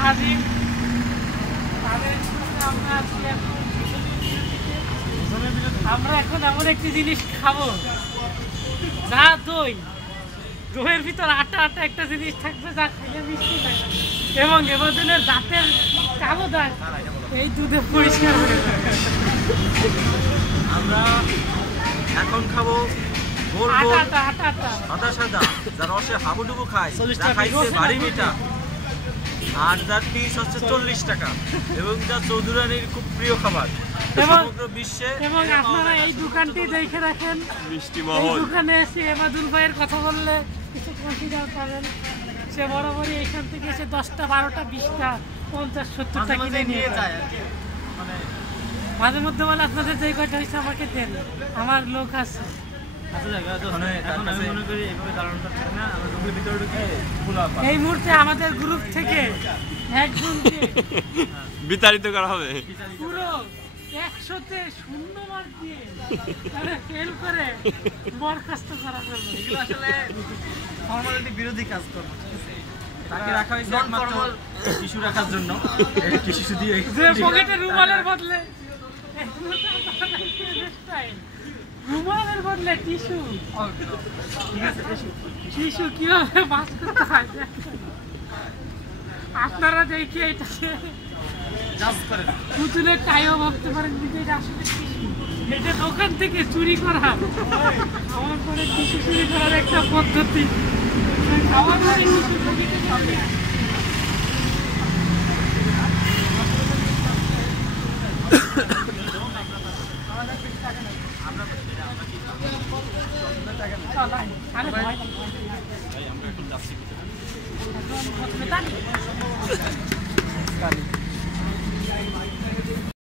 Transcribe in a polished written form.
হাজির। আমরা এখন এমন একটি জিনিস খাবো, যা দই, দইয়ের ভিতর আটা আটা একটা জিনিস থাকবে যা খাইলে মিষ্টি থাকবে, এবং এবারের দাঁতের কালো দাগ এই দুধে পরিষ্কার হয়ে যাবে। আমরা এখন খাবো গোল গোল সাদা সাদা, যার রসে হাবুডুবু খায়, যা খাইছে ভারী মিঠা, আর যার পিস হচ্ছে 40 টাকা, এবং যা চৌধুরানীর খুব প্রিয় খাবার সমগ্র বিশ্বে। এবং আপনারা এই দোকানটি দেখে রাখেন, মিষ্টি এই মহল। দোকানে এসে এমাদুল ভাইয়ের কথা বললে কিছু কনসিডার পাবেন। সে বরাবরই এখান থেকে এসে 10টা 12টা 20টা 50-70টা কিনে নিয়ে যায়। মাঝে মধ্যে বলে আপনাদের যে কয়টা হয়েছে আমাকে দেন, আমার লোক আছে। এই মুহূর্তে আমাদের গ্রুপ থেকে একজনকে বিতাড়িত করা হবে পুরো 100-তে 0 মার্ক দিয়ে ফেল করে বরখাস্ত করা হলো। এগুলো আসলে ফর্মালিটি বিরোধী কাজ করবে। তাকে রাখা হয়েছে একমাত্র টিস্যু রাখার জন্য, এই টিস্যু দিয়ে যে পকেটে রুমালের বদলে রুমালের বদলে টিস্যু। ঠিক আছে, টিস্যু কিভাবে বাস করতে হয় আপনারা দেখে এটাকে জাজ করে পুতুলের টাইও ভাবতে পারেন, কিন্তু এটা আসলে টিস্যু। এটা দোকান থেকে চুরি করা, আমার পরে টিস্যু চুরি করার একটা পদ্ধতি। খাওয়ার পরে টিস্যু পকেটে যাবে। আরে ভাই আমরা এখন যাচ্ছি।